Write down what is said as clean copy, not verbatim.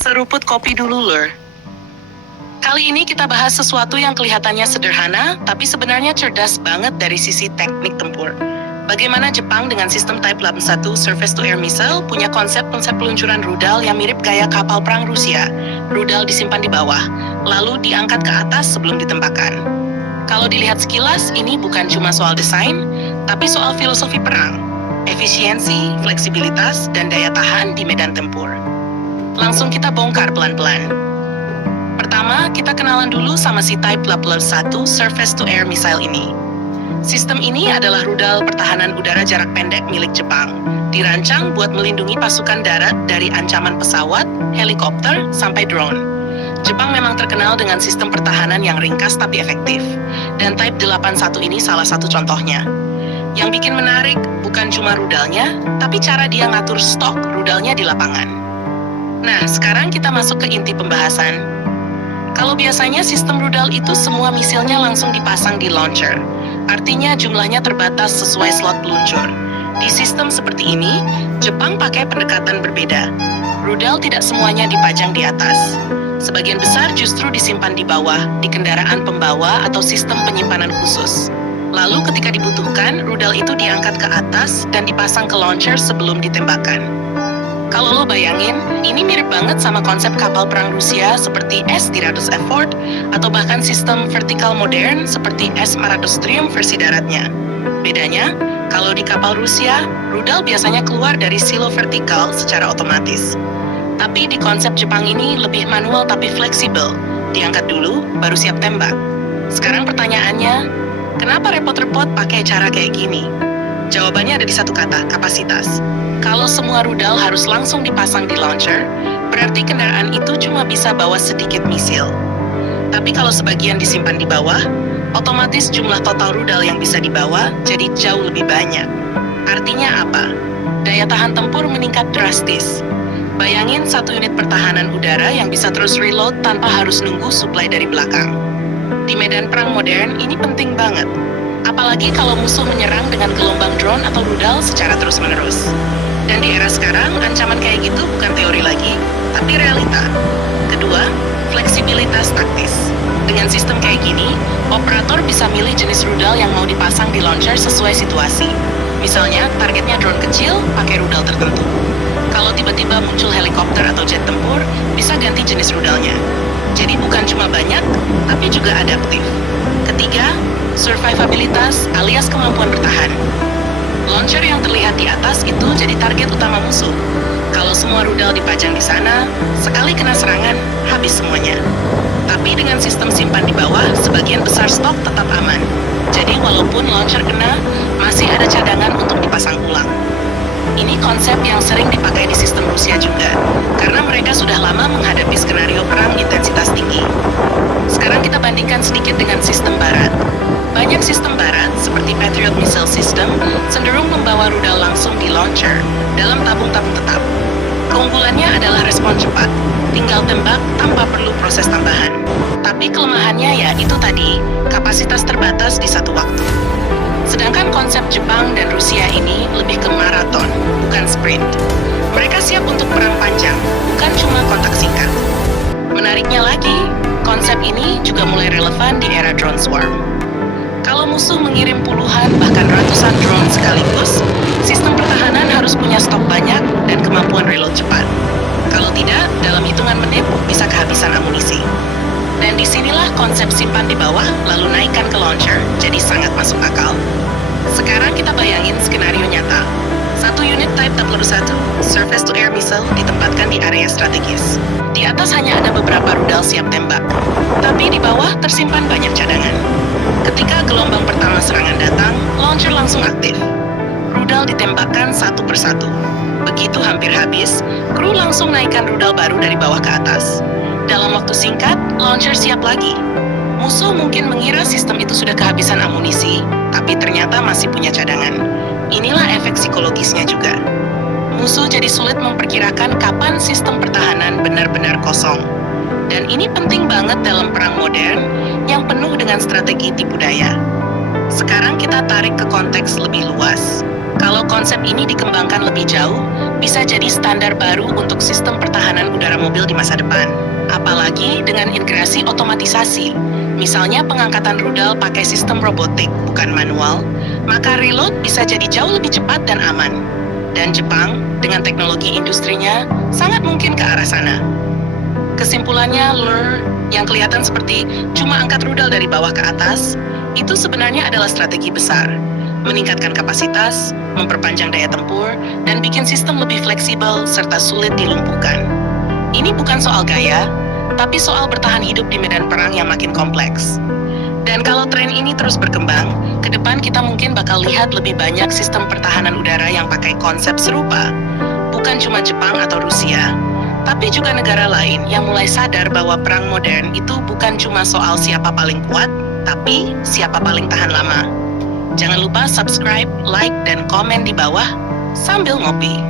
Seruput kopi dulu, Lur. Kali ini kita bahas sesuatu yang kelihatannya sederhana, tapi sebenarnya cerdas banget dari sisi teknik tempur. Bagaimana Jepang dengan sistem Type 81 Surface-to-Air Missile punya konsep peluncuran rudal yang mirip gaya kapal perang Rusia. Rudal disimpan di bawah, lalu diangkat ke atas sebelum ditembakkan. Kalau dilihat sekilas, ini bukan cuma soal desain, tapi soal filosofi perang, efisiensi, fleksibilitas, dan daya tahan di medan tempur. Langsung kita bongkar pelan-pelan. Pertama, kita kenalan dulu sama si Type 81 Surface-to-Air Missile ini. Sistem ini adalah rudal pertahanan udara jarak pendek milik Jepang. Dirancang buat melindungi pasukan darat dari ancaman pesawat, helikopter, sampai drone. Jepang memang terkenal dengan sistem pertahanan yang ringkas tapi efektif. Dan Type 81 ini salah satu contohnya. Yang bikin menarik bukan cuma rudalnya, tapi cara dia ngatur stok rudalnya di lapangan. Nah, sekarang kita masuk ke inti pembahasan. Kalau biasanya sistem rudal itu semua misilnya langsung dipasang di launcher. Artinya jumlahnya terbatas sesuai slot peluncur. Di sistem seperti ini, Jepang pakai pendekatan berbeda. Rudal tidak semuanya dipajang di atas. Sebagian besar justru disimpan di bawah, di kendaraan pembawa atau sistem penyimpanan khusus. Lalu ketika dibutuhkan, rudal itu diangkat ke atas dan dipasang ke launcher sebelum ditembakkan. Kalau lo bayangin, ini mirip banget sama konsep kapal perang Rusia seperti S-300 Effort atau bahkan sistem vertikal modern seperti S-400 Triumph versi daratnya. Bedanya, kalau di kapal Rusia, rudal biasanya keluar dari silo vertikal secara otomatis. Tapi di konsep Jepang ini lebih manual tapi fleksibel. Diangkat dulu, baru siap tembak. Sekarang pertanyaannya, kenapa repot-repot pakai cara kayak gini? Jawabannya ada di satu kata, kapasitas. Kalau semua rudal harus langsung dipasang di launcher, berarti kendaraan itu cuma bisa bawa sedikit misil. Tapi kalau sebagian disimpan di bawah, otomatis jumlah total rudal yang bisa dibawa jadi jauh lebih banyak. Artinya apa? Daya tahan tempur meningkat drastis. Bayangin satu unit pertahanan udara yang bisa terus reload tanpa harus nunggu suplai dari belakang. Di medan perang modern, ini penting banget. Apalagi kalau musuh menyerang dengan gelombang drone atau rudal secara terus-menerus. Dan di era sekarang, ancaman kayak gitu bukan teori lagi, tapi realita. Kedua, fleksibilitas taktis. Dengan sistem kayak gini, operator bisa milih jenis rudal yang mau dipasang di launcher sesuai situasi. Misalnya, targetnya drone kecil, pakai rudal tertentu. Kalau tiba-tiba muncul helikopter atau jet tempur, bisa ganti jenis rudalnya. Jadi bukan cuma banyak, tapi juga adaptif. Ketiga, survivabilitas alias kemampuan bertahan. Launcher yang terlihat di atas itu jadi target utama musuh. Kalau semua rudal dipajang di sana, sekali kena serangan, habis semuanya. Tapi dengan sistem simpan di bawah, sebagian besar stok tetap aman. Jadi walaupun launcher kena, masih ada cadangan untuk dipasang ulang. Ini konsep yang sering dipakai di sistem Rusia juga, karena mereka sudah lama menghadapi skenario perang intensitas tinggi. Sekarang kita bandingkan sedikit dengan sistem Barat. Banyak sistem Barat, seperti Patriot Missile System, cenderung membawa rudal langsung di launcher, dalam tabung-tabung tetap. Keunggulannya adalah respon cepat, tinggal tembak tanpa perlu proses tambahan. Tapi kelemahannya ya itu tadi, kapasitas terbatas di satu waktu. Sedangkan konsep Jepang dan Rusia ini lebih ke maraton, bukan sprint. Mereka siap untuk perang panjang, bukan cuma kontak singkat. Menariknya lagi, konsep ini juga mulai relevan di era drone swarm. Kalau musuh mengirim puluhan bahkan ratusan drone sekaligus, sistem pertahanan harus punya stok banyak dan kemampuan reload cepat. Kalau tidak, dalam hitungan menit bisa kehabisan amunisi. Dan disinilah konsep simpan di bawah lalu naikkan ke launcher jadi sangat masuk akal. Sekarang kita bayangin skenario nyata. Satu unit Type 81 Surface-to-Air Missile ditempatkan di area strategis. Di atas hanya ada beberapa rudal siap tembak, tapi di bawah tersimpan banyak cadangan. Ketika gelombang pertama serangan datang, launcher langsung aktif. Rudal ditembakkan satu persatu. Begitu hampir habis, kru langsung naikkan rudal baru dari bawah ke atas. Dalam waktu singkat, launcher siap lagi. Musuh mungkin mengira sistem itu sudah kehabisan amunisi, tapi ternyata masih punya cadangan. Inilah efek psikologisnya juga. Musuh jadi sulit memperkirakan kapan sistem pertahanan benar-benar kosong. Dan ini penting banget dalam perang modern yang penuh dengan strategi tipu daya. Sekarang kita tarik ke konteks lebih luas. Kalau konsep ini dikembangkan lebih jauh, bisa jadi standar baru untuk sistem pertahanan udara mobil di masa depan. Apalagi dengan integrasi otomatisasi, misalnya pengangkatan rudal pakai sistem robotik, bukan manual, maka reload bisa jadi jauh lebih cepat dan aman. Dan Jepang, dengan teknologi industrinya, sangat mungkin ke arah sana. Kesimpulannya, LUR yang kelihatan seperti cuma angkat rudal dari bawah ke atas, itu sebenarnya adalah strategi besar. Meningkatkan kapasitas, memperpanjang daya tempur, dan bikin sistem lebih fleksibel serta sulit dilumpuhkan. Ini bukan soal gaya, tapi soal bertahan hidup di medan perang yang makin kompleks. Dan kalau tren ini terus berkembang, ke depan kita mungkin bakal lihat lebih banyak sistem pertahanan udara yang pakai konsep serupa. Bukan cuma Jepang atau Rusia, tapi juga negara lain yang mulai sadar bahwa perang modern itu bukan cuma soal siapa paling kuat, tapi siapa paling tahan lama. Jangan lupa subscribe, like, dan komen di bawah sambil ngopi.